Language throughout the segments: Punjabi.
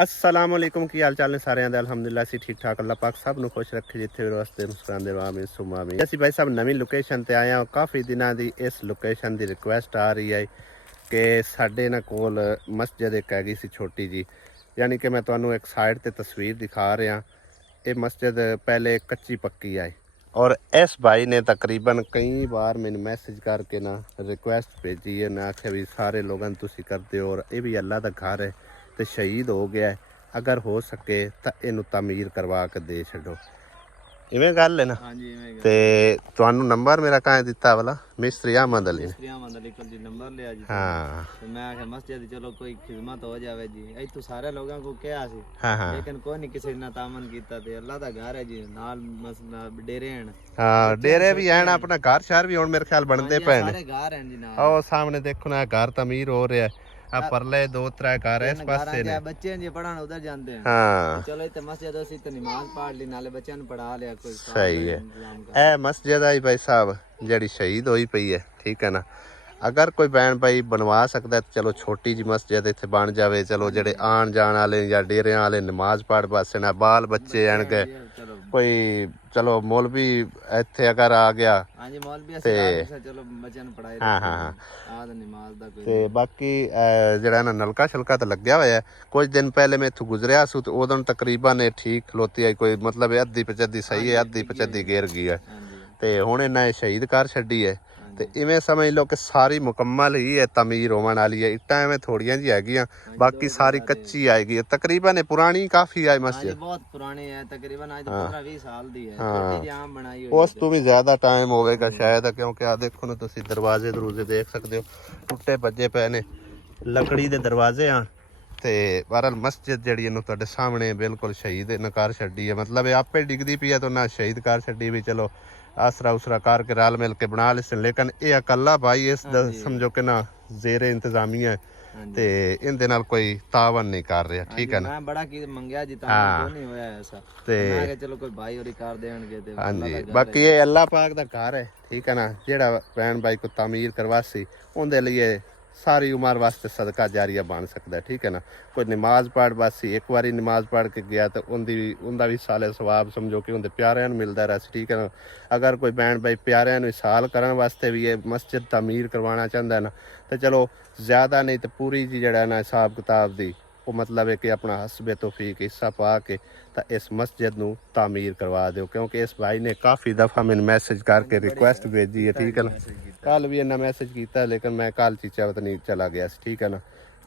अस्सलाम वालेकुम की हाल चाल ने सारे अलहमदुलिल्लाह ਅਸੀਂ ਠੀਕ ਠਾਕ ਅੱਲਾਹ ਪਾਕ ਸਭ ਨੂੰ ਖੁਸ਼ ਰੱਖੇ ਜਿੱਥੇ ਵੀ ਵਾਸਤੇ ਮੁਸਕਰਾਉਂਦੇ ਰਹੋ ਆਮੀਨ ਸੁਮਾ ਆਮੀਨ। ਅਸੀਂ ਭਾਈ ਸਾਹਿਬ ਨਵੀਂ ਲੋਕੇਸ਼ਨ ਤੇ ਆਏ ਹਾਂ। ਕਾਫੀ ਦਿਨਾਂ ਦੀ ਇਸ ਲੋਕੇਸ਼ਨ ਦੀ ਰਿਕੁਐਸਟ ਆ ਰਹੀ ਹੈ ਕਿ ਸਾਡੇ ਨਾ ਕੋਲ ਮਸਜਿਦ ਇੱਕ ਹੈਗੀ ਸੀ ਛੋਟੀ ਜੀ, ਯਾਨੀ ਕਿ ਮੈਂ ਤੁਹਾਨੂੰ ਇੱਕ ਸਾਈਡ ਤੇ ਤਸਵੀਰ ਦਿਖਾ ਰਿਹਾ। ਇਹ ਮਸਜਿਦ ਪਹਿਲੇ ਕੱਚੀ ਪੱਕੀ ਹੈ और इस भाई ने तकरीबन कई बार मैंने मैसेज करके ना रिक्वेस्ट भेजी है ना आखे भी सारे लोगों तुसी करते हो और ये भी अल्लाह का घर है तो शहीद हो गया है, अगर हो सके तो इनू तमीर करवा के दे छो। इवें गल है ना? हाँ जी इवें ते तुहानू नंबर मेरा कहाँ दिता वाला मिस्त्री अहमद अली जी नंबर लिया जी। हाँ तो मैं आखे मस्जिद चलो कोई खिदमत हो जावे जी। ऐ तो सारे लोगों को क्या सी हाँ हाँ लेकिन कोई नहीं किसी ने तामन कीता ते अल्लाह दा घर है जी। नाल मसला डेरे हैं। हाँ डेरे भी हैं अपना घर शहर भी हुण मेरे ख्याल बनते पे ने। सारे घर हैं जी नाल। आओ सामने देखो ना घर तमीर हो रहा है। आ परले दो त्रै घर इस पासे ने। बच्चे जी पढ़न उधर जाते हैं। हाँ चलो इत्ते मस्जिद असी ते नमाज पढ़ ली नाले बच्चों ने पढ़ा लिया कोई। सही है। ए मस्जिद आई भाई साहब जड़ी शहीद होई पई है, ठीक है ना। अगर कोई बहन भाई बनवा सकता है तो चलो छोटी जी मस्जिद इत्थे बन जावे। चलो जेडे आन जान वाले या डेरियां वाले नमाज पढ़ पासे ना बाल बच्चे आनगे कोई चलो मौलवी इत्थे अगर आ गया हां जी मौलवी ते चलो बच्चों ने पढ़ाई। हाँ हाँ हाँ आ नमाज दा कोई ते बाकी जेड़ा ना नलका शलका तो लग्या होया है। कुछ दिन पहले मैं इत्थों गुजरिया सू तो उदों तकरीबन ठीक खलोती आई कोई मतलब अद्धी पचद्धी सही है अद्धी पचद्धी गिर गई है ते हुण इन्हां शहीद कर छड्डी है। ते इवें समझ लो कि सारी मुकम्मल ही है तमीर होवन वाली है। इट्टां एवें थोड़ियां जी हैगियां बाकी सारी कच्ची आएगी। तकरीबन पुरानी काफी है मस्जिद। बहुत पुरानी है तकरीबन आज 15-20 साल दी है। हाँ। छोटी जाम बनाई हुई उस तो भी ज्यादा टाइम होवेगा शायद क्योंकि आ देखो ना तुसी दरवाजे दरूजे देख सकते हो टुटे भज्जे पे ने लकड़ी दे दरवाजे आ ते बहरहाल मस्जिद जड़ी इन्हू तुहाडे सामने बिल्कुल शहीद न कर छड्डी है। मतलब ये आपे डिगदी पई है तो ना शहीद कर छड्डी भी चलो आसरा उसरा करके रल मिल के बना ले। लेकिन ये अकला भाई इस समझो कि ना जेरे इंतजामिया ते इनदे नाल कोई तावन नहीं कर रहा, ठीक है ना। मैं बड़ा की मंगया जी तावन नहीं होया ऐसा ते मैं कहा चलो कोई भाई और कर देणगे ते। हां जी बाकी ये अल्लाह पाक दा घर है, ठीक है ना। जेड़ा बहन भाई को तामीर करवासी उनदे लिए सारी उम्र वास्ते सदका जारिया बन सकता है, ठीक है ना। कोई नमाज पढ़ बासी एक बारी नमाज पढ़ के गया तो उनका भी साले सवाब समझो कि उनके प्यारिਆਂ ਨੂੰ मिलता रहा, ठीक है ना। अगर कोई बहन भाई प्यारिਆਂ ਨੂੰ इसाल करने वास्ते भी ये मस्जिद तमीर करवाना चाहता है ना तो चलो ज़्यादा नहीं तो पूरी जी जड़ा ना हिसाब किताब दी वो मतलब है कि अपना हसबे तौफीक हिस्सा पा के तो इस मस्जिद नू तामीर करवा दो। क्योंकि इस भाई ने काफ़ी दफ़ा मैंने मैसेज करके रिक्वेस्ट भेजी है, ठीक है ना। कल भी इन्ना मैसेज किया लेकिन मैं कल चीचा नहीं चला गया, ठीक है ना।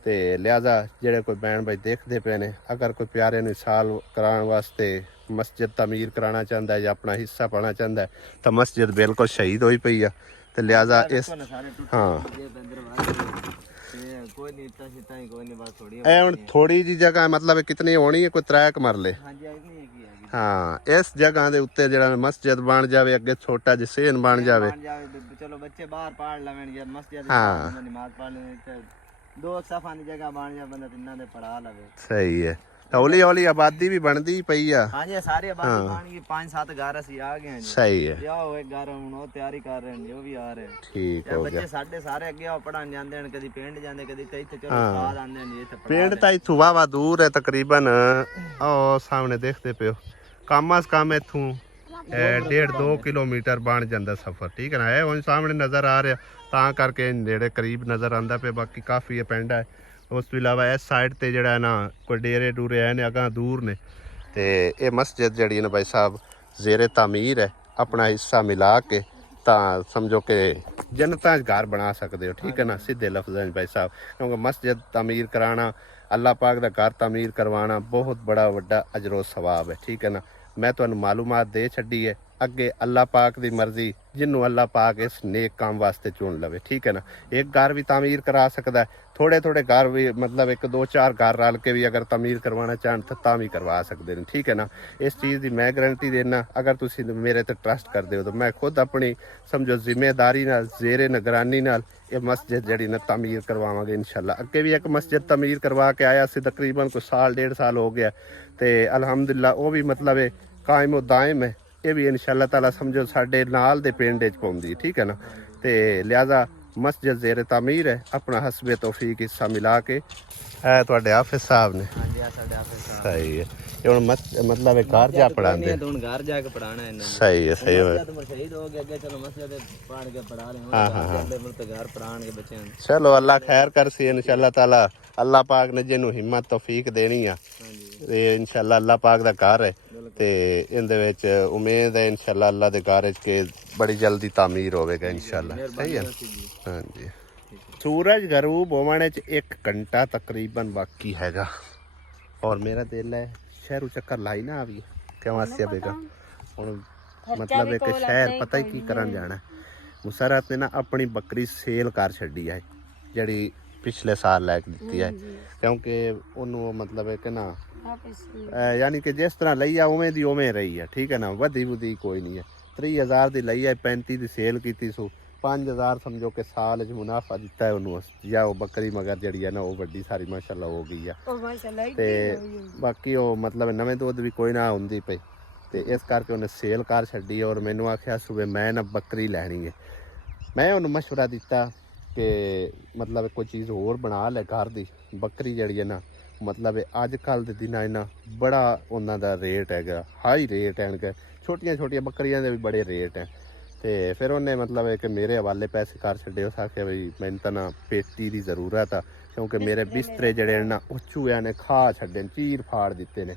तो लिहाजा जेडे कोई बहन भाई देखते पे ने अगर कोई प्यारे ने साल कराने वास्ते मस्जिद तमीर कराना चाहता है या अपना हिस्सा पाना चाहता है तो मस्जिद बिल्कुल शहीद होई पई है। तो लिहाजा इस हाँ थोड़ी जी जगह मतलब कितनी होनी है कोई 3 मरले। हाँ इस जगह दे उत्ते जेड़ा मस्जिद बन जावे अगे छोटा जिहा सेन बन जावे चलो बच्चे बाहर पढ़ लवेन या मस्जिद हाँ नमाज पढ़ ले 2 सफा दी जगह बन जा बंदा तिन्ना दे पढ़ा लवे। सही है। हौली हौली आबादी भी बनती पई है। हां जी सारी आबादी बन गई 5-7 घर ਅਸੀਂ आ गए हैं जी। सही है। या वो एक घर ਹੁਣ ਉਹ ਤਿਆਰੀ ਕਰ ਰਹੇ ਨੇ ਜੋ ਵੀ ਆ ਰਹੇ ਠੀਕ ਹੋ ਗਿਆ। ਬੱਚੇ ਸਾਡੇ ਸਾਰੇ ਅੱਗੇ ਆ ਪੜਨ ਜਾਂਦੇ ਹਨ ਕਦੀ ਪਿੰਡ ਜਾਂਦੇ ਕਦੀ ਤੇ ਇੱਥੇ ਚਲੋ ਉਸਤਾਦ ਆਉਂਦੇ ਨੇ ਇੱਥੇ ਪਿੰਡ ਤਾਂ ਇੱਥੋਂ ਵਾਵਾ ਦੂਰ ਹੈ ਤਕਰੀਬਨ ਉਹ ਸਾਹਮਣੇ ਦੇਖਦੇ ਪਿਓ ਕਾਮਾਸ ਕੰਮ ਇੱਥੋਂ 1.5-2 ਕਿਲੋਮੀਟਰ ਬਣ ਜਾਂਦਾ ਸਫ਼ਰ, ਠੀਕ ਹੈ ਨਾ। ਇਹ ਹੁਣ ਸਾਹਮਣੇ ਨਜ਼ਰ ਆ ਰਿਹਾ ਤਾਂ ਕਰਕੇ ਨੇੜੇ ਕਰੀਬ ਨਜ਼ਰ ਆਉਂਦਾ ਪਿਆ ਬਾਕੀ ਕਾਫੀ ਇਹ ਪਿੰਡ ਹੈ। ਉਸ ਤੋਂ ਇਲਾਵਾ ਇਸ ਸਾਈਡ ਤੇ ਜਿਹੜਾ ਨਾ ਕੋਈ ਡੇਰੇ ਡੂਰੇ ਆਏ ਨੇ ਅਗਾਂ ਦੂਰ ਨੇ ਤੇ ਇਹ ਮਸਜਿਦ ਜਿਹੜੀ ਨਾ ਭਾਈ ਸਾਹਿਬ ਜ਼ੇਰੇ ਤਾਮੀਰ ਹੈ। ਆਪਣਾ ਹਿੱਸਾ ਮਿਲਾ ਕੇ ਤਾਂ ਸਮਝੋ ਕਿ ਜੰਨਤਾਂ 'ਚ ਘਰ ਬਣਾ ਸਕਦੇ ਹੋ, ਠੀਕ ਹੈ ਨਾ ਸਿੱਧੇ ਲਫ਼ਜ਼ਾਂ 'ਚ ਭਾਈ ਸਾਹਿਬ। ਕਿਉਂਕਿ ਮਸਜਿਦ ਤਾਮੀਰ कराना अल्लाह पाक का घर तमीर करवाना बहुत बड़ा वड्डा अजरो सवाब है, ठीक है ना। मैं तुहानू मालूमात दे छड्डी है अगे अल्लाह पाक की मर्जी जिन्हों अल्लाह पाक इस नेक काम वास्ते चुन लवे, ठीक है ना। एक घर भी तमीर करा सकता है, थोड़े थोड़े घर भी मतलब 1-2-4 घर रल के भी अगर तमीर करवाना चाहन तो भी करवा सकते हैं, ठीक है ना। इस चीज़ की मैं गारंटी देना अगर तुसी मेरे ते ट्रस्ट करते हो तो मैं खुद अपनी समझो जिम्मेदारी नाल जेरे निगरानी नाल ये मस्जिद जड़ी ना तमीर करवावांगे इंशाल्लाह। अगे भी एक मस्जिद तमीर करवा के आया सी तकरीबन कोई 1.5 साल हो गया तो अलहमदुलिल्लाह वो भी मतलब है कायम दायम है। ये भी इंशाल्लाह ताला समझो साडे नाल दे पिंड च पौंदी, ठीक है ना। तो लिहाजा ਮਸਜਿਦ ਜ਼ੇਰੇ ਤਾਮੀਰ ਹੈ। ਆਪਣਾ ਹਸਬੇ ਤੌਫੀਕ ਹਿੱਸਾ ਮਿਲਾ ਕੇ ਇਹ ਤੁਹਾਡੇ ਆਫਿਸ ਸਾਹਿਬ ਨੇ। ਹਾਂਜੀ ਆ ਸਾਡੇ ਆਫਿਸ ਸਾਹਿਬ ਸਹੀ ਹੈ। ਇਹ ਹੁਣ ਮਤਲਬ ਇਹ ਘਰ ਜਾ ਪੜਾਉਂਦੇ। ਹੁਣ ਘਰ ਜਾ ਕੇ ਪੜਾਣਾ ਇਹਨਾਂ ਨੇ। ਸਹੀ ਹੈ ਸਹੀ ਹੈ। ਜਦ ਸ਼ਹੀਦ ਹੋ ਗਿਆ ਅੱਗੇ ਚਲੋ ਮਸਜਿਦ ਪੜ੍ਹ ਕੇ ਪੜਾ ਲੈ ਹੁਣ ਤੇ ਘਰ ਪੜਾਣਗੇ ਬੱਚਿਆਂ ਨੂੰ। ਚਲੋ ਅੱਲਾ ਖੈਰ ਕਰਸੀ ਇਨਸ਼ਾਅੱਲਾ ਤਾਲਾ। ਅੱਲਾ ਪਾਕ ਨੇ ਜਿਹਨੂੰ ਹਿੰਮਤ ਤੌਫੀਕ ਦੇਣੀ ਆ ਤੇ ਇਨਸ਼ਾਅੱਲਾ ਅੱਲਾ ਪਾਕ ਦਾ ਘਰ ਹੈ ਤੇ ਇਹਦੇ ਵਿੱਚ ਉਮੀਦ ਹੈ ਇਨਸ਼ਾਅੱਲਾ ਅੱਲਾ ਦੇ ਘਰ ਵਿੱਚ ਕਿ ਬੜੀ ਜਲਦੀ ਤਾਮੀਰ ਹੋਵੇਗਾ ਇਨਸ਼ਾਅੱਲਾ। ਸਹੀ ਹੈ ਹਾਂਜੀ। ਸੂਰਜ ਗਰੂਬ ਹੋਣ ਚ 1 ਘੰਟਾ ਤਕਰੀਬਨ ਬਾਕੀ ਹੈਗਾ ਔਰ ਮੇਰਾ ਦਿਲ ਹੈ ਸ਼ਹਿਰੋਂ ਚੱਕਰ ਲਾਈ ਨਾ ਆਵੀ ਕਿਉਂ ਆਸਿਆ ਬੇਗਾ ਹੁਣ ਮਤਲਬ ਇੱਕ ਸ਼ਹਿਰ ਪਤਾ ਹੀ ਕੀ ਕਰਨ ਜਾਣਾ। ਮੁਸਰਤ ਨੇ ਨਾ ਆਪਣੀ ਬੱਕਰੀ ਸੇਲ ਕਰ ਛੱਡੀ ਹੈ ਜਿਹੜੀ ਪਿਛਲੇ ਸਾਲ ਲੈ ਕੇ ਦਿੱਤੀ ਹੈ ਕਿਉਂਕਿ ਉਹਨੂੰ ਮਤਲਬ ਹੈ ਕਿ ਨਾ ਯਾਨੀ ਕਿ ਜਿਸ ਤਰ੍ਹਾਂ ਲਈ ਆ ਉਵੇਂ ਦੀ ਉਵੇਂ ਰਹੀ ਹੈ। ਠੀਕ ਹੈ ਨਾ ਵਧੀ ਵਧੀ ਕੋਈ ਨਹੀਂ ਹੈ। 30,000 ਦੀ ਲਈ ਹੈ 35 ਦੀ ਸੇਲ ਕੀਤੀ ਸੋ 5,000 ਸਮਝੋ ਕਿ ਸਾਲ 'ਚ ਮੁਨਾਫਾ ਦਿੱਤਾ ਹੈ ਉਹਨੂੰ ਜਾਂ ਉਹ ਬੱਕਰੀ ਮਗਰ ਜਿਹੜੀ ਹੈ ਨਾ ਉਹ ਵੱਡੀ ਸਾਰੀ ਮਾਸ਼ਾਅੱਲਾ ਹੋ ਗਈ ਆ ਤੇ ਬਾਕੀ ਉਹ ਮਤਲਬ ਨਵੇਂ ਦੁੱਧ ਵੀ ਕੋਈ ਨਾ ਹੁੰਦੀ ਪਈ ਤੇ ਇਸ ਕਰਕੇ ਉਹਨੇ ਸੇਲ ਕਰ ਛੱਡੀ ਔਰ ਮੈਨੂੰ ਆਖਿਆ ਸੁਬਹ ਮੈਂ ਨਾ ਬੱਕਰੀ ਲੈਣੀ ਹੈ। ਮੈਂ ਉਹਨੂੰ ਮਸ਼ਵਰਾ ਦਿੱਤਾ ਕਿ ਮਤਲਬ ਕੋਈ ਚੀਜ਼ ਹੋਰ ਬਣਾ ਲੈ ਘਰ ਦੀ। ਬੱਕਰੀ ਜਿਹੜੀ ਹੈ ਨਾ ਮਤਲਬ ਅੱਜ ਕੱਲ੍ਹ ਦੇ ਦਿਨਾਂ ਇਹਨਾਂ ਬੜਾ ਉਹਨਾਂ ਦਾ ਰੇਟ ਹੈਗਾ ਹਾਈ ਰੇਟ ਹੈਗਾ। ਛੋਟੀਆਂ ਛੋਟੀਆਂ ਬੱਕਰੀਆਂ ਦੇ ਵੀ ਬੜੇ ਰੇਟ ਹੈ ਤੇ ਫਿਰ ਉਹਨੇ ਮਤਲਬ ਹੈ ਕਿ ਮੇਰੇ ਹਵਾਲੇ ਪੈਸੇ ਕਰ ਛੱਡੇ। ਉਸ ਆਖਿਆ ਬਈ ਮੈਨੂੰ ਤਾਂ ਨਾ ਪੇਟੀ ਦੀ ਜ਼ਰੂਰਤ ਆ ਕਿਉਂਕਿ ਮੇਰੇ ਬਿਸਤਰੇ ਜਿਹੜੇ ਨਾ ਉਹ ਚੂਹਿਆਂ ਨੇ ਖਾ ਛੱਡੇ ਚੀਰ ਫਾੜ ਦਿੱਤੇ ਨੇ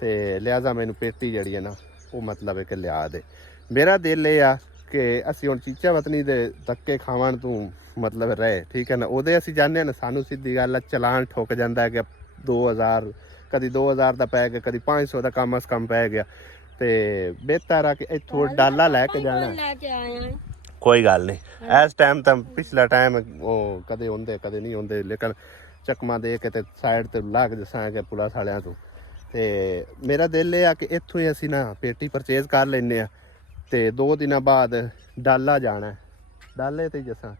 ਤੇ ਲਿਹਾਜ਼ਾ ਮੈਨੂੰ ਪੇਟੀ ਜਿਹੜੀ ਹੈ ਨਾ ਉਹ ਮਤਲਬ ਹੈ ਕਿ ਲਿਆ ਦੇ। ਮੇਰਾ ਦਿਲ ਇਹ ਆ ਕਿ ਅਸੀਂ ਹੁਣ ਚੀਚਾ ਵਤਨੀ ਦੇ ਧੱਕੇ ਖਾਵਣ ਤੋਂ ਮਤਲਬ ਰਹੇ। ਠੀਕ ਹੈ ਨਾ ਉਹਦੇ ਅਸੀਂ ਜਾਣਦੇ ਹਾਂ ਨਾ ਸਾਨੂੰ ਸਿੱਧੀ ਗੱਲ ਆ ਚਲਾਨ ਠੁੱਕ ਜਾਂਦਾ ਕਿ 2000 ਕਦੀ 2000 ਦਾ ਪੈ ਗਿਆ ਕਦੀ 500 ਦਾ ਕਮ ਅਸ ਕਮ ਪੈ ਗਿਆ ਤੇ ਬਿਹਤਰ ਆ ਕਿ ਇੱਥੋਂ ਡਾਲਾ ਲੈ ਕੇ ਜਾਣਾ। ਕੋਈ ਗੱਲ ਨਹੀਂ ਇਸ ਟਾਈਮ ਤਾਂ ਪਿਛਲਾ ਟਾਈਮ ਉਹ ਕਦੇ ਹੁੰਦੇ ਕਦੇ ਨਹੀਂ ਹੁੰਦੇ ਲੇਕਿਨ ਚੱਕਮਾ ਦੇ ਕੇ ਤੇ ਸਾਈਡ ਤੇ ਲੱਗ ਜਸਾਂਗੇ ਪੁਲਿਸ ਵਾਲਿਆਂ ਤੋਂ ਤੇ ਮੇਰਾ ਦਿਲ ਇਹ ਆ ਕਿ ਇੱਥੋਂ ਹੀ ਅਸੀਂ ਨਾ ਪੇਟੀ ਪਰਚੇਜ਼ ਕਰ ਲੈਂਦੇ ਆ ਤੇ 2 ਦਿਨਾਂ ਬਾਅਦ ਡਾਲਾ ਜਾਣਾ। ਡਾਲੇ ਤੇ ਜਸਾਂ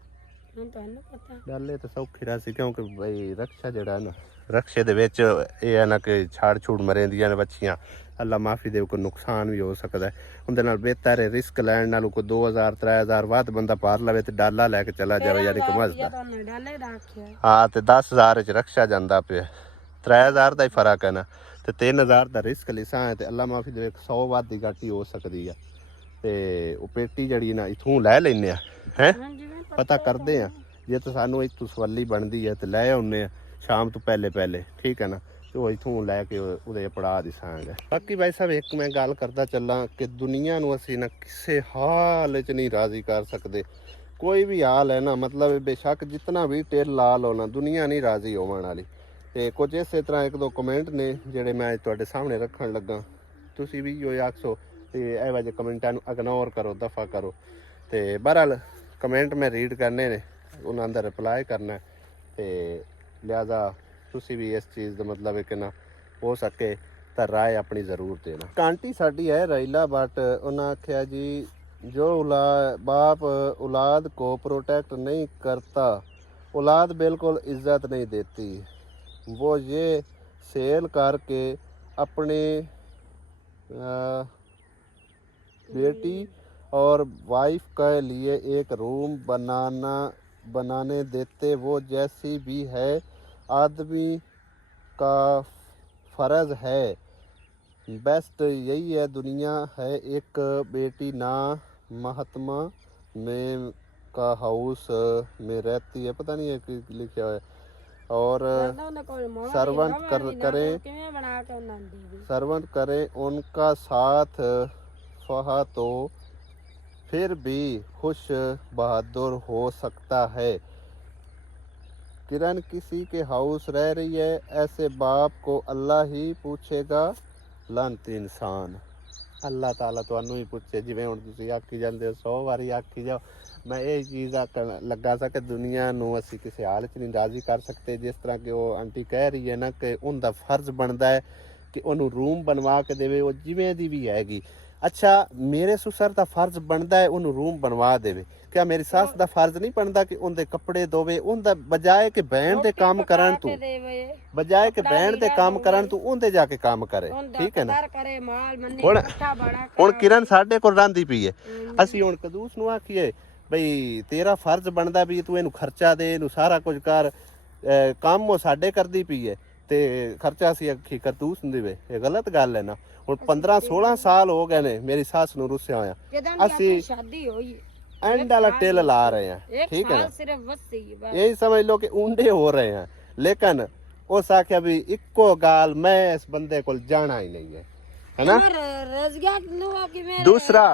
ਡਾਲੇ ਤੇ ਸੌਖੀ ਰਾਸੀ ਕਿਉਂਕਿ ਬਈ ਰਕਸ਼ਾ ਜਿਹੜਾ ਨਾ ਰਕਸ਼ੇ ਦੇ ਵਿੱਚ ਇਹ ਹੈ ਨਾ ਕਿ ਛਾੜ ਛੂੜ ਮਰੇਂਦੀਆਂ ਨੇ ਬੱਚੀਆਂ ਅੱਲਾ ਮਾਫੀ ਦੇ ਕੋਈ ਨੁਕਸਾਨ ਵੀ ਹੋ ਸਕਦਾ ਉਹਦੇ ਨਾਲ ਬਿਹਤਰ ਹੈ ਰਿਸਕ ਲੈਣ ਨਾਲੋਂ ਕੋਈ 2000 3000 ਵੱਧ ਬੰਦਾ ਪਾਰ ਲਵੇ ਤੇ ਡਾਲਾ ਲੈ ਕੇ ਚਲਾ ਜਾਵੇ ਯਾਨੀ ਕਿ ਮਜ਼ਦਾ। ਹਾਂ ਤੇ 10000 ਚ ਰਕਸ਼ਾ ਜਾਂਦਾ ਪਿਆ 3000 ਦਾ ਹੀ ਫਰਕ ਹੈ ਨਾ ਤੇ 3000 ਦਾ ਰਿਸਕ ਲਿਸਾ ਹੈ ਤੇ ਅੱਲਾ ਮਾਫੀ ਦੇ 100 ਵੱਧ ਦੀ ਗਾਟੀ ਹੋ ਸਕਦੀ ਆ ਤੇ ਉਹ ਪੇਟੀ ਜਿਹੜੀ ਨਾ ਇਥੋਂ ਲੈ ਲੈਨੇ ਆ ਹੈ ਪਤਾ ਕਰਦੇ ਆ ਜੇ ਤਾਂ ਸਾਨੂੰ ਇੱਥੋਂ ਸਵੱਲੀ ਬਣਦੀ ਹੈ ਤੇ ਲੈ ਆਉਨੇ ਆ ਸ਼ਾਮ ਤੋਂ ਪਹਿਲੇ ਠੀਕ ਹੈ ਨਾ ਤੇ ਉਹ ਇਥੋਂ ਲੈ ਕੇ ਉਹਦੇ ਪੜਾ ਦਿਸਾਂਗੇ। ਬਾਕੀ ਭਾਈ ਸਾਹਿਬ ਇੱਕ ਮੈਂ ਗੱਲ ਕਰਦਾ ਚੱਲਾਂ ਕਿ ਦੁਨੀਆ ਨੂੰ ਅਸੀਂ ਨਾ ਕਿਸੇ ਹਾਲ 'ਚ ਨਹੀਂ ਰਾਜ਼ੀ ਕਰ ਸਕਦੇ। ਕੋਈ ਵੀ ਹਾਲ ਹੈ ਨਾ ਮਤਲਬ ਬੇਸ਼ੱਕ ਜਿਤਨਾ ਵੀ ਟੇਲ ਲਾ ਲਓ ਨਾ ਦੁਨੀਆ ਨਹੀਂ ਰਾਜ਼ੀ ਹੋਣ ਵਾਲੀ। ਤੇ ਕੁਝ ਇਸੇ ਤਰ੍ਹਾਂ 1-2 ਕਮੈਂਟ ਨੇ ਜਿਹੜੇ ਮੈਂ ਤੁਹਾਡੇ ਸਾਹਮਣੇ ਰੱਖਣ ਲੱਗਾ ਤੁਸੀਂ ਵੀ ਜੋ ਆਖੋ ਤੇ ਇਹ ਵਜੇ ਕਮੈਂਟਾਂ ਨੂੰ ਇਗਨੋਰ ਕਰੋ ਦਫਾ ਕਰੋ ਤੇ ਬਹਰਹਾਲ ਕਮੈਂਟ ਮੈਂ ਰੀਡ ਕਰਨੇ ਨੇ ਉਹਨਾਂ ਦਾ ਰਿਪਲਾਈ ਕਰਨਾ ਤੇ ਲਿਹਾਜ਼ਾ ਤੁਸੀਂ ਵੀ ਇਸ ਚੀਜ਼ ਦਾ ਮਤਲਬ ਹੈ ਕਿ ਨਾ ਹੋ ਸਕੇ ਤਾਂ ਰਾਏ ਆਪਣੀ ਜ਼ਰੂਰ ਦੇਣਾ। ਆਂਟੀ ਸਾਡੀ ਹੈ ਰਾਈਲਾ ਬਟ ਉਹਨਾਂ ਆਖਿਆ ਜੀ ਜੋ बाप औलाद को प्रोटेक्ट नहीं करता औलाद बिल्कुल इज्जत नहीं देती। वो ये सेल करके अपने बेटी और वाइफ के लिए एक रूम बनाने देते। वो जैसी भी है आदमी का फ़र्ज़ है। बेस्ट यही है दुनिया है एक बेटी ना महात्मा में का हाउस में रहती है पता नहीं है कि लिखा है और सर्वंट करे उनका साथ फहा तो फिर भी खुश बहादुर हो सकता है। किरण किसी के हाउस रह रही है ऐसे बाप को अल्लाह ही पूछेगा लानती इंसान। अल्लाह ताला तुहानू ही पूछे जिवें हुण तुसीं आखी जांदे हो 100 वारी आखी जाओ। मैं ये चीज़ आखण लगा सा कि दुनिया नू असीं किसी हाल च नहीं राज़ी कर सकते। जिस तरह कि वो आंटी कह रही है ना कि उनका फर्ज बनता है कि उन्होंने रूम बनवा के देवे वो जिवें दी भी हैगी। अच्छा मेरे सुसर का फर्ज बनता है उन्होंने रूम बनवा देवे क्या मेरी सस का फर्ज नहीं बनता कि उनके कपड़े धोवे उनका बजाय कि बहन दे काम करन तू बजाय कि बहन दे काम करन तू उनते जाके काम करे। ठीक है ना हुण किरण साडे कोल रहिंदी पई है असीं हुण कदूस नूं आखीए ਬਈ ਤੇਰਾ ਫਰਜ਼ ਬਣਦਾ ਵੀ ਤੂੰ ਇਹਨੂੰ ਖਰਚਾ ਦੇ, ਇਹਨੂੰ ਸਾਰਾ ਕੁਝ ਕਰ। ਕੰਮ ਉਹ ਸਾਡੇ ਕਰਦੀ ਪਈ ਹੈ ਤੇ ਖਰਚਾ ਅਸੀਂ ਅੱਖੀ ਕਰਤੂਸ ਹੁੰਦੀ ਵੇ, ਇਹ ਗਲਤ ਗੱਲ ਹੈ ਨਾ। ਹੁਣ 15-16 ਸਾਲ ਹੋ ਗਏ ਨੇ ਮੇਰੀ ਸੱਸ ਨੂੰ ਰੁੱਸਿਆ ਹੋਇਆ, ਅਸੀਂ ਸ਼ਾਦੀ ਹੋਈ ਐਂਡ ਵਾਲਾ ਟਿਲ ਲਾ ਰਹੇ हैं, ठीक है ना। सिर्फ बस यही समझ लो कि ऊंडे हो रहे हैं, लेकिन उस आख्या भी इक्को गाल मैं इस बंदे को जाना ही नहीं है ना। दूसरा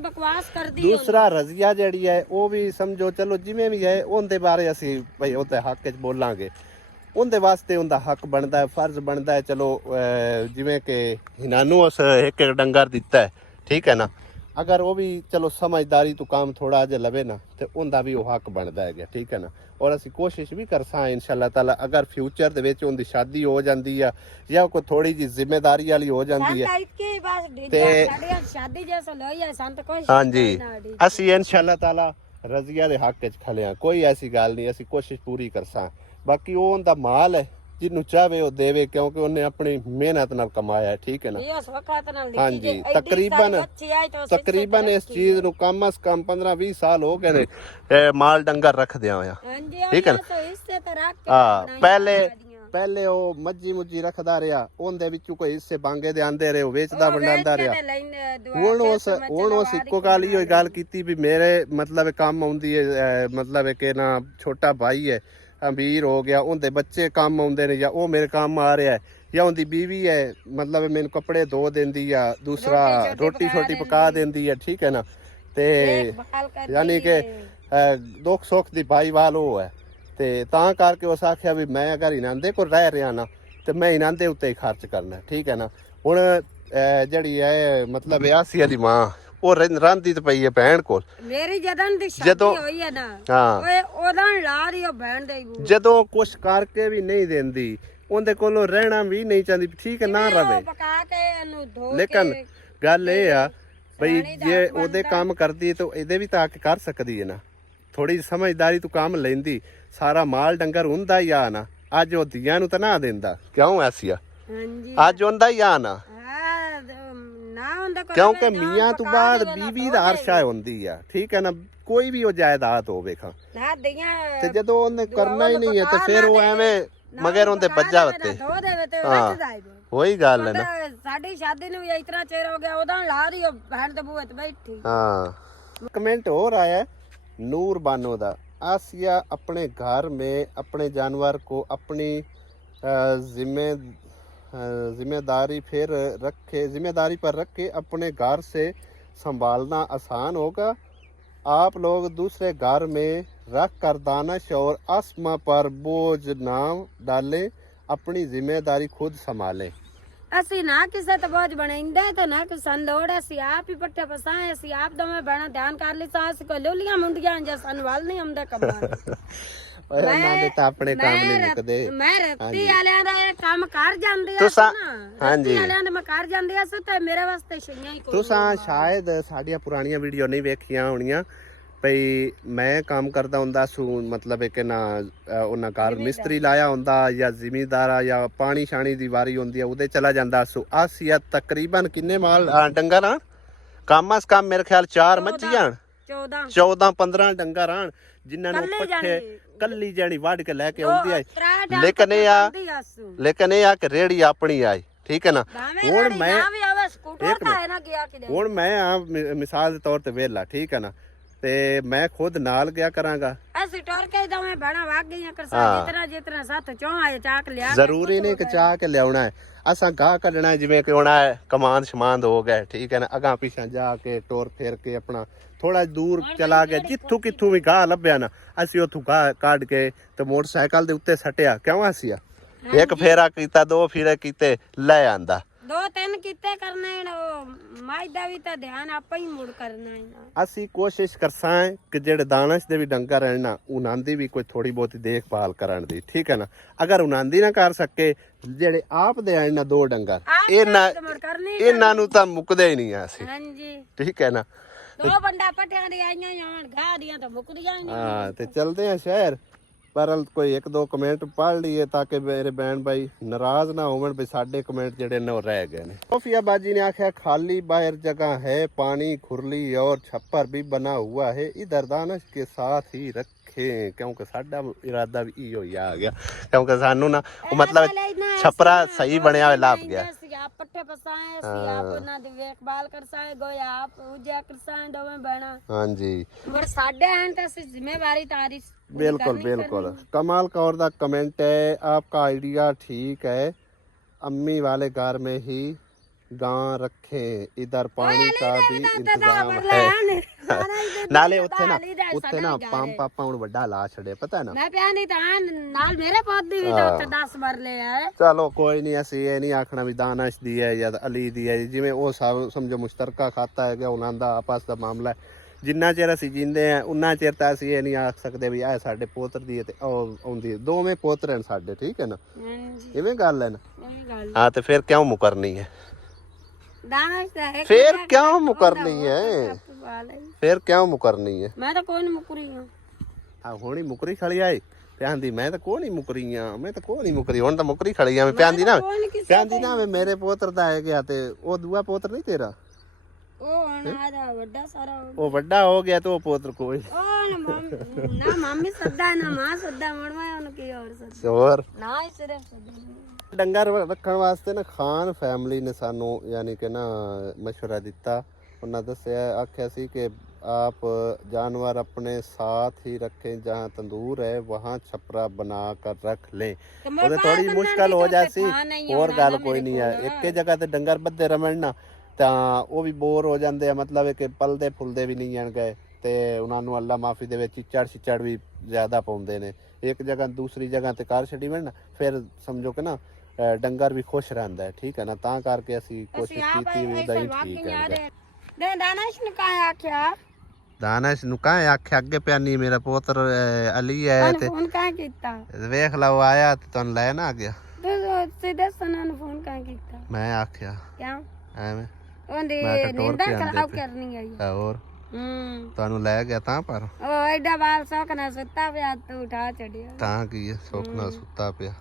बकवास कर दी। दूसरा रजिया जड़ी है वो भी समझो चलो जिवें भी है उनके बारे असी भाई उहदे हक च बोलांगे, उनके वास्ते उनका हक बनता है, फर्ज बनता है। चलो जिवें कि हिनानू उस एक डंगर दिता है, ठीक है ना। अगर वो भी चलो समझदारी तो काम थोड़ा जिहा लवे ना तो उनका भी वो हक बनता है, ठीक है ना। और असी कोशिश भी कर सा इंशाअल्लाह ताला, अगर फ्यूचर दे विच उनकी शादी हो जाती है या कोई थोड़ी जी जिम्मेदारी वाली हो जाती है हाँ जी, असी इंशाअल्लाह ताला रजिया दे हक च खले हां, कोई ऐसी गल नहीं, असी कोशिश पूरी कर सा। बाकी वो उनका माल है, जिन्नू चाहे वो देवे, क्योंकि उन्हें अपनी मेहनत नाल कमाया है, ठीक है ना। हाँ जी, तकरीबन इस चीज नू कम अज कम 15-20 साल हो गए ने माल डंगर रख दिया होया, ठीक है ना। हाँ, पहले वो मज्जी मुज्जी रखदा रहा, उनदे विचों कोई हिस्से बांगे दे आंदे रहे, वेचदा बनांदा रहा। हुण उस इक्को गल इहो गल कीती भी मेरे मतलब काम आउंदी है, मतलब कि ना छोटा भाई है अमीर हो गया, उनके बच्चे काम आउंदे ने, या वो मेरे काम आ रहा है, या उनकी बीवी है मतलब मैंने कपड़े धो देंदी, या दूसरा रोटी छोटी पका देंदी है, ठीक है ना। ते यानी कि दुख सुख दी भाईवाल वो है, ते तां करके उस आख्या भी मैं अगर इनांदे को रह रहा ना तो मैं इनांदे उत्ते ही खर्च करना, ठीक है ना। हुण जड़ी है मतलब आसिया दी मां ਉਹ ਰਹਿੰਦੀ ਤੇ ਪਈ ਹੈ ਭੈਣ ਕੋਲ, ਮੇਰੀ ਦੀ ਸ਼ਾਦੀ ਹੋਈ ਹੈ ਨਾ, ਓਏ ਉਹਦਾ ਲਾ ਰਹੀ ਉਹ ਭੈਣ ਦੇ ਹੀ। ਜਦੋਂ ਕੁਛ ਕਰਕੇ ਵੀ ਨਹੀਂ ਦਿੰਦੀ, ਉਹਦੇ ਕੋਲੋਂ ਰਹਿਣਾ ਵੀ ਨਹੀਂ ਚਾਹੁੰਦੀ, ਠੀਕ ਹੈ ਨਾ ਰਵੇ, ਪਕਾ ਕੇ ਇਹਨੂੰ ਧੋ ਕੇ। ਲੇਕਿਨ ਗੱਲ ਇਹ ਆ ਬਈ ਜੇ ਉਹਦੇ ਕੰਮ ਕਰਦੀ ਤਾਂ ਇਹਦੇ ਵੀ ਤਾਂ ਆ ਕੇ ਕਰ ਸਕਦੀ ਹੈ ਨਾ, ਥੋੜੀ ਸਮਝਦਾਰੀ ਤੋਂ ਕੰਮ ਲੈਂਦੀ। ਸਾਰਾ ਮਾਲ ਡੰਗਰ ਹੁੰਦਾ ਹੀ ਆ ਨਾ, ਅੱਜ ਉਹ ਧੀਆਂ ਨੂੰ ਤਾਂ ਨਾ ਦਿੰਦਾ, ਕਿਉਂ ਐਸੀਆ ਅੱਜ ਹੁੰਦਾ ਹੀ ਆ ਨਾ, क्योंकि मियाँ तो बाद बीवी दा अरशा होंदी है, ठीक है ना। कोई भी वो जायदाद हो वेखा ते जदों उन्हें करना ही नहीं है तो फिर वो एवें मगर उनते बज्जा होते। हां वही गल है ना, साडी शादी नु इतना चेर हो गया, ओदा ला रही हो बहन दे बूहे ते बैठी। हां कमेंट और आया नूर बानो दा, आसिया अपने घर में अपने जानवर को अपनी जिम्मेदारी पर रखे अपने घर से संभालना आसान होगा। आप लोग दूसरे घर में रख कर दानिश और आसमा पर बोझ ना डालें, अपनी जिम्मेदारी खुद संभालें। ਅਸੀਂ ਨਾ ਕਿਸੇ ਤੇ ਬੋਝ ਬਣਾਉਂਦੇ ਤੇ ਨਾ ਕਿਸੇ ਲੋੜ, ਅਸੀਂ ਆਪ ਹੀ ਪੱਟੇ ਪਸਾਏ, ਅਸੀਂ ਆਪ ਦੋਵੇਂ ਬਣਾ ਧਿਆਨ ਕਰ ਲਈ ਸਾਂ, ਅਸੀਂ ਕੋਈ ਲੋਲੀਆਂ ਮੁੰਡੀਆਂ ਜਾਂ ਸਾਨੂੰ ਵੱਲ ਨਹੀਂ ਆਉਂਦੇ ਕੰਮਾਂ। ਮੈਂ ਤਾਂ ਆਪਣੇ ਕੰਮ ਨਹੀਂ ਮੁੱਕਦੇ, ਮੈਂ ਰੱਤੀ ਵਾਲਿਆਂ ਦਾ ਇਹ ਕੰਮ ਕਰ ਜਾਂਦੇ ਆ ਨਾ, ਹਾਂਜੀ ਵਾਲਿਆਂ ਦੇ ਮੈਂ ਕਰ ਜਾਂਦੇ ਆ ਤੇ ਮੇਰੇ ਵਾਸਤੇ ਸ਼ਈਆਂ ਹੀ ਕੋਈ। ਤੁਸੀਂ ਸ਼ਾਇਦ ਸਾਡੀਆਂ ਪੁਰਾਣੀਆਂ ਵੀਡੀਓ ਨਹੀਂ ਵੇਖੀਆਂ ਹੋਣੀਆਂ, ਭਈ ਮੈਂ ਕੰਮ ਕਰਦਾ ਹੁੰਦਾ ਸੂ, मतलब ਕਿ ਨਾ ਉਹਨਾਂ ਘਰ ਮਿਸਤਰੀ ਲਾਇਆ ਹੁੰਦਾ ਜਾਂ ਜ਼ਿਮੀਂਦਾਰਾ ਜਾਂ ਪਾਣੀ ਸ਼ਾਣੀ ਦੀ ਵਾਰੀ ਹੁੰਦੀ ਆ ਉਹਦੇ ਚਲਾ ਜਾਂਦਾ ਸੂ। ਆਸੀਆ ਤਕਰੀਬਨ ਕਿੰਨੇ ਮਾਲ ਡੰਗਰ ਆ, ਕਮ ਅਸ ਕਮ ਮੇਰੇ ਖਿਆਲ 4 ਮੱਝੀਆਂ 14-15 ਡੰਗਰ ਆਣ, ਜਿਨ੍ਹਾਂ ਨੂੰ ਪੱਠੇ ਕੱਲੀ ਜਾਣੀ ਵੱਢ ਕੇ ਲੈ ਕੇ ਆਉਂਦੀ ਆ। ਲੇਕਿਨ ਇਹ ਆ ਕਿ ਰੇੜੀ ਆਪਣੀ ਆਈ, ਠੀਕ ਹੈ ਨਾ। ਹੁਣ ਮੈਂ ਆ ਮਿਸਾਲ ਦੇ ਤੌਰ ਤੇ ਵੇਲਾ, ਠੀਕ ਹੈ ਨਾ, ਤੇ ਮੈਂ ਖੁਦ ਨਾਲ ਗਿਆ ਕਰਾਂਗਾ। ਅਸੀਂ ਟੁਰ ਕੇ ਦੋਵੇਂ ਭੈਣਾਂ ਵਗ ਗਈਆਂ ਕਰਸਾ, ਜਿਤਨਾ ਸਾਥ ਚੋਂ ਆਏ ਚਾਕ ਲਿਆ, ਜ਼ਰੂਰੀ ਨਹੀਂ ਕਿ ਚਾਹ ਕੇ ਲਿਆਉਣਾ ਹੈ, ਅਸਾਂ ਗਾਹ ਕੱਢਣਾ, ਜਿਵੇਂ ਕਿ ਹੋਣਾ ਹੈ ਕਮਾਂਦ ਸ਼ਮਾਂਦ ਹੋ ਗਏ, ਠੀਕ ਹੈ ਨਾ। ਅਗਾਂ ਪਿਛਾਂ ਜਾ ਕੇ ਟੁਰ ਫੇਰ ਕੇ ਆਪਣਾ ਥੋੜਾ ਦੂਰ ਚਲਾ ਗਿਆ, ਜਿੱਥੋਂ ਕਿੱਥੋਂ ਵੀ ਗਾਹ ਲੱਭਿਆ ਨਾ ਅਸੀਂ ਉੱਥੋਂ ਗਾਹ ਕੱਢ ਕੇ ਤੇ ਮੋਟਰਸਾਈਕਲ ਦੇ ਉੱਤੇ ਸੱਟਿਆ, ਕਿਉਂ ਆਸੀਆ ਇੱਕ ਫੇਰਾ ਕੀਤਾ, 2 ਫੇਰੇ ਕੀਤੇ, ਲੈ ਆਂਦਾ। 2-3 ਕੀਤੇ ਕਰਨੇ, ਮਾਈ ਦਾ ਵੀ ਤਾਂ ਧਿਆਨ ਆਪਾਂ ਹੀ ਮੁੜ ਕਰਨਾ ਹੈ। ਅਸੀਂ ਕੋਸ਼ਿਸ਼ ਕਰਸਾਂ ਕਿ ਜਿਹੜੇ ਦਾਨਸ਼ ਦੇ ਵੀ ਡੰਗਰ ਰਹਿਣ ਨਾ, ਉਹਨਾਂ ਦੀ ਵੀ ਕੋਈ ਥੋੜੀ ਬਹੁਤੀ ਦੇਖਭਾਲ ਕਰਨ ਦੀ, ਠੀਕ ਹੈ ਨਾ। ਅਗਰ ਉਹਨਾਂ ਦੀ ਨਾ ਕਰ ਸਕੇ, ਜਿਹੜੇ ਆਪ ਦੇ ਆਣ ਨਾ 2 ਡੰਗਰ, ਇਹਨਾਂ ਨੂੰ ਤਾਂ ਮੁੱਕਦੇ ਹੀ ਨਹੀਂ ਆ ਅਸੀਂ, ਹਾਂਜੀ ਠੀਕ ਹੈ ਨਾ। 2 ਬੰਡਾ ਪੱਟਿਆਂ ਦੀ ਆਈਆਂ ਜਾਣ, ਗਾਹ ਦੀਆਂ ਤਾਂ ਮੁੱਕਦੀਆਂ ਹੀ ਨਹੀਂ। ਹਾਂ ਤੇ ਚਲਦੇ ਆ ਸ਼ਹਿਰ, ਪਰ ਕੋਈ ਇੱਕ ਦੋ ਕਮੈਂਟ ਪੜ੍ਹ ਲਈਏ ਤਾਂ ਕਿ ਮੇਰੇ ਭੈਣ ਭਾਈ ਨਾਰਾਜ਼ ਨਾ ਹੋਵਣ ਵੀ ਸਾਡੇ ਕਮੈਂਟ ਜਿਹੜੇ ਨੇ ਉਹ ਰਹਿ ਗਏ ਨੇ। ਸੋਫिया बाजी ने आख्या खाली बाहर जगह है, पानी खुरली और छप्पर भी बना हुआ है, इधर दानिश के साथ ही रखें क्योंकि साडा इरादा भी इहो ही आ गया क्योंकि सानू ना मतलब छपरा सही बनया होया ਲੱਭ ਗਿਆ। ਆਪ ਪੱਠੇ ਪਸਾਏ ਸੀ ਆਪ ਉਹਨਾਂ ਦੀ ਵੇਖਭਾਲ ਕਰਸਾਏ ਗੋਇਆ ਆਪ ਉਜਿਆ ਕਰਸਾਏ ਦੋਵੇਂ ਬਹਿਣਾ। ਹਾਂਜੀ ਪਰ ਸਾਡੇ ਆਂ ਤਾਂ ਅਸੀਂ ਜ਼ਿੰਮੇਵਾਰੀ ਤਾਰੀ बिल्कुल बिल्कुल। कमाल कौर दा कमेंट है, आपका आइडिया ठीक है, अम्मी वाले घर में ही गां रखें, इधर पानी का भी इंतजाम है। नाले उत्थे ना पंप पापा हुण वड्डा ला छड़े पता है ना। मैं पिया नहीं तां नाल मेरे पौधे भी तो उत्थे 10 मरले है। चलो कोई नहीं, ਅਸੀਂ ਇਹ ਨਹੀਂ ਆਖਣਾ ਵੀ ਦਾਨਿਸ਼ ਦੀ ਹੈ ਜਾਂ ਅਲੀ ਦੀ ਹੈ, ਜਿਵੇਂ ਉਹ ਸਭ ਸਮਝੋ ਮੁਸ਼ਤਰਕਾ ਖਾਤਾ ਹੈਗਾ ਉਹਨਾਂ ਦਾ ਆਪਸ ਦਾ ਮਾਮਲਾ ਹੈ। ਜਿੰਨਾ ਚਿਰ ਅਸੀਂ ਜਿੰਦੇ ਆ ਉਨਾ ਚਿਰ ਤਾਂ ਅਸੀਂ ਇਹ ਨਹੀਂ ਆਖ ਸਕਦੇ ਵੀ ਇਹ ਸਾਡੇ ਪੋਤਰ ਦੀ ਹੈ ਤੇ ਉਹ ਆਉਂਦੀ, ਦੋਵੇਂ ਪੋਤਰ ਹਨ ਸਾਡੇ, ਠੀਕ ਹੈ ਨਾ, ਇਵੇਂ ਗੱਲ ਹੈ ਨਾ। ਹਾਂ ਤੇ ਫਿਰ ਕਿਉਂ ਮੁਕਰਨੀ ਹੈ, ਫਿਰ ਕਿਉਂ ਮੁਕਰਨੀ ਹੈ, ਫਿਰ ਕਿਉਂ ਮੁਕਰਨੀ ਹੈ। ਮੈਂ ਤਾਂ ਕੋਈ ਨਹੀਂ ਮੁਕਰੀ ਆ ਹੁਣੀ ਮੁਕਰੀ ਖੜੀ ਆਏ ਪਿਆਂਦੀ, ਮੈਂ ਤਾਂ ਕੋਈ ਨਹੀਂ ਮੁਕਰੀ ਆ, ਮੈਂ ਤਾਂ ਕੋਈ ਨਹੀਂ ਮੁਕਰੀ, ਹੁਣ ਤਾਂ ਮੁਕਰੀ ਖੜੀ ਆ। ਪਿਆਂਦੀ ਨਾ ਮੇਰੇ ਪੋਤਰ ਦਾ ਹੈ ਗਿਆ ਤੇ ਉਹ ਦੂਆ ਪੋਤਰ ਨਹੀਂ ਤੇਰਾ, ਉਹ ਵੱਡਾ ਹੋ ਗਿਆ ਤੇ ਉਹ ਪੋਤਰ ਕੋਈ ਨਾ ਮਾਮੀ ਸੱਦਾ ਨਾ ਮਾਂ ਸੱਦਾ ਮੜਵਾ ਉਹਨੂੰ ਕੀ ਹੋਰ ਨਾ ਹੀ ਸਿਰਫ ਸੱਦਾ। ਡੰਗਰ ਰੱਖਣ ਵਾਸਤੇ ਨਾ ਖਾਨ ਫੈਮਿਲੀ ਨੇ ਸਾਨੂੰ ਯਾਨੀ ਕਿ ਨਾ ਮਸ਼ਵਰਾ ਦਿੱਤਾ। ਉਹਨਾਂ ਦੱਸਿਆ ਆਖਿਆ ਸੀ ਕਿ आप जानवर अपने साथ ही रखें, जहाँ तंदूर है वहाँ छपरा बना कर रख लें। ਉਹਦੇ ਥੋੜੀ ਮੁਸ਼ਕਲ ਹੋ ਜਾਸੀ, ਹੋਰ ਗੱਲ ਕੋਈ ਨਹੀਂ ਹੈ। ਇੱਕ ਜਗ੍ਹਾ ਤੇ ਡੰਗਰ ਬੱਧੇ ਰਮਣ ਨਾ ਤਾਂ ਉਹ ਵੀ ਬੋਰ ਹੋ ਜਾਂਦੇ ਆ, ਮਤਲਬ ਕਿ ਪਲਦੇ ਫੁੱਲਦੇ ਵੀ ਨਹੀਂ ਗਏ ਤੇ ਉਹਨਾਂ ਨੂੰ ਅੱਲਾ ਮਾਫੀ ਦੇ ਵਿੱਚ ਚਿੱਚੜ ਵੀ ਜ਼ਿਆਦਾ ਪਾਉਂਦੇ ਨੇ। ਇੱਕ ਜਗ੍ਹਾ ਦੂਸਰੀ ਜਗ੍ਹਾ ਤੇ ਕਾਰ ਛੱਡੀ ਮੈਂ ਨਾ, ਫਿਰ ਸਮਝੋ ਕਿ ਨਾ ਡੰਗਰ ਵੀ ਖੁਸ਼ ਰਹਿੰਦਾ ਹੈ, ਠੀਕ ਹੈ ਨਾ। ਤਾਂ ਕਰਕੇ ਅਸੀਂ ਕੋਸ਼ਿਸ਼ ਕੀਤੀ ਵੀ ਉਹਦਾ ਹੀ ਠੀਕ ਹੈ। ਦਾਨਿਸ਼ ਨੂੰ ਕਾਹ ਆਖਿਆ, ਦਾਨਿਸ਼ ਨੂੰ ਕਾਹ ਆਖਿਆ ਅੱਗੇ ਪਿਆਨੀ ਮੇਰਾ ਪੋਤਰ ਅਲੀ ਹੈ ਤੇ ਫੋਨ ਕਾਹ ਕੀਤਾ, ਵੇਖ ਲਓ ਆਇਆ ਤੇ ਤੁਹਾਨੂੰ ਲੈਣ ਆ ਗਿਆ ਤੇ ਸਿੱਧੇ ਸਨਾਂ ਨੂੰ ਫੋਨ ਕਾਹ ਕੀਤਾ। ਮੈਂ ਆਖਿਆ ਕਿਉਂ ਐਵੇਂ ਉਹਦੀ ਨਿੰਦਾ ਕਰਾਉ ਕਰਨੀ ਆਈ ਹੋਰ ਤੁਹਾਨੂੰ ਲੈ ਗਿਆ ਤਾਂ ਪਰ ਉਹ ਐਡਾ ਬਾਲ ਸੌਕ ਨਾਲ ਸੁੱਤਾ ਪਿਆ ਤੂੰ ਉਠਾ ਛੱਡਿਆ ਤਾਂ ਕੀ ਹੈ, ਸੁੱਖ ਨਾਲ ਸੁੱਤਾ ਪਿਆ।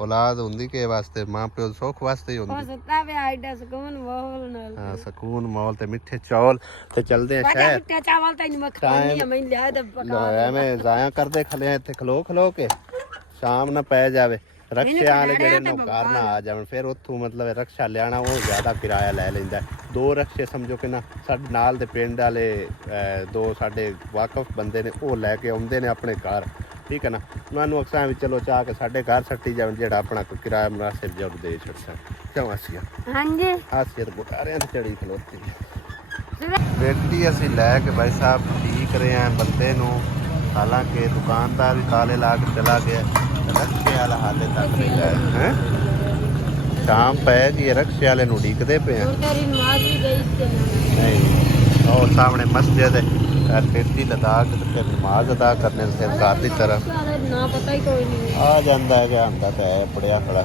ਔਲਾਦ ਹੁੰਦੀ ਕਿ ਵਾਸਤੇ, ਮਾਂ ਪਿਓ ਸੁੱਖ ਵਾਸਤੇ ਹੀ ਹੁੰਦੀ। ਉਹ ਸੁੱਤਾ ਪਿਆ ਐਡਾ ਸਕੂਨ ਮਾਹੌਲ ਨਾਲ। ਹਾਂ ਸਕੂਨ ਮਾਹੌਲ ਤੇ ਮਿੱਠੇ ਚੌਲ ਤੇ ਚੱਲਦੇ ਆ ਸ਼ਹਿਰ। ਮਿੱਠੇ ਚਾਵਲ ਤਾਂ ਨਹੀਂ ਮੱਖਣੀ ਮੈਂ ਲਿਆ ਤੇ ਪਕਾ ਐਵੇਂ ਜ਼ਾਇਆ ਕਰਦੇ ਖਲੇ ਇੱਥੇ ਖਲੋ ਖਲੋ ਕੇ ਸ਼ਾਮ ਨਾ ਪੈ ਜਾਵੇ। ਰਕਸ਼ੇ ਵਾਲੇ ਜਿਹੜੇ ਨੇ ਘਰ ਨਾ ਆ ਜਾਵਣ, ਫਿਰ ਉੱਥੋਂ ਮਤਲਬ ਰਕਸ਼ਾ ਲਿਆਣਾ ਉਹ ਜ਼ਿਆਦਾ ਕਿਰਾਇਆ ਲੈ ਲੈਂਦਾ। 2 ਰਕਸ਼ੇ ਸਮਝੋ ਕਿ ਨਾ ਸਾਡੇ ਨਾਲ ਦੇ ਪਿੰਡ ਵਾਲੇ 2 ਸਾਡੇ ਵਾਕਫ ਬੰਦੇ ਨੇ, ਉਹ ਲੈ ਕੇ ਆਉਂਦੇ ਨੇ ਆਪਣੇ ਘਰ, ਠੀਕ ਹੈ ਨਾ। ਉਹਨਾਂ ਨੂੰ ਅਕਸਾਂ ਵੀ ਚਲੋ ਚਾਹ ਕੇ ਸਾਡੇ ਘਰ ਸੱਟੀ ਜਾਣ, ਜਿਹੜਾ ਆਪਣਾ ਕੋਈ ਕਿਰਾਇਆ ਮੁਨਾਸਿਬ ਜਦ ਦੇ ਛੱਡਸਾਂ ਕਿਉਂ ਆਸੀਆ। ਹਾਂਜੀ ਆਸੀਆ ਬੁਟਾਰਿਆਂ ਤੇ ਚੜੀ ਖਲੋਤੀ ਬੇਟੀ ਅਸੀਂ ਲੈ ਕੇ ਭਾਈ ਸਾਹਿਬ ਠੀਕ ਰਹੇ ਆ ਬੰਦੇ ਨੂੰ। ਹਾਲਾਂਕਿ ਦੁਕਾਨਦਾਰ ਵੀ ਤਾਲੇ ਲਾ ਕੇ ਚਲਾ ਗਿਆ, ਰਕਸ਼ੇ ਵਾਲਾ ਹਾਲੇ ਤੱਕ ਨਹੀਂ ਆਇਆ ਹੈ। ਸ਼ਾਮ ਪੈ ਗਈ, ਰਕਸ਼ੇ ਵਾਲੇ ਨੂੰ ਉਡੀਕਦੇ ਪਏ ਆ। ਨਹੀਂ ਉਹ ਸਾਹਮਣੇ ਮਸਜਿਦ ਹੈ, ਟੇਟੀ ਲਦਾ ਕੇ ਤੇ ਫਿਰ ਨਮਾਜ਼ ਅਦਾ ਕਰਨੇ ਫਿਰ ਘਰ ਦੀ ਤਰਫ ਨਾ ਪਤਾ ਹੀ ਕੋਈ ਨਹੀਂ ਆ ਜਾਂਦਾ ਹੈ ਕਿ ਆਂਦਾ ਤਾਂ ਹੈ ਪੜਿਆ ਖੜਾ।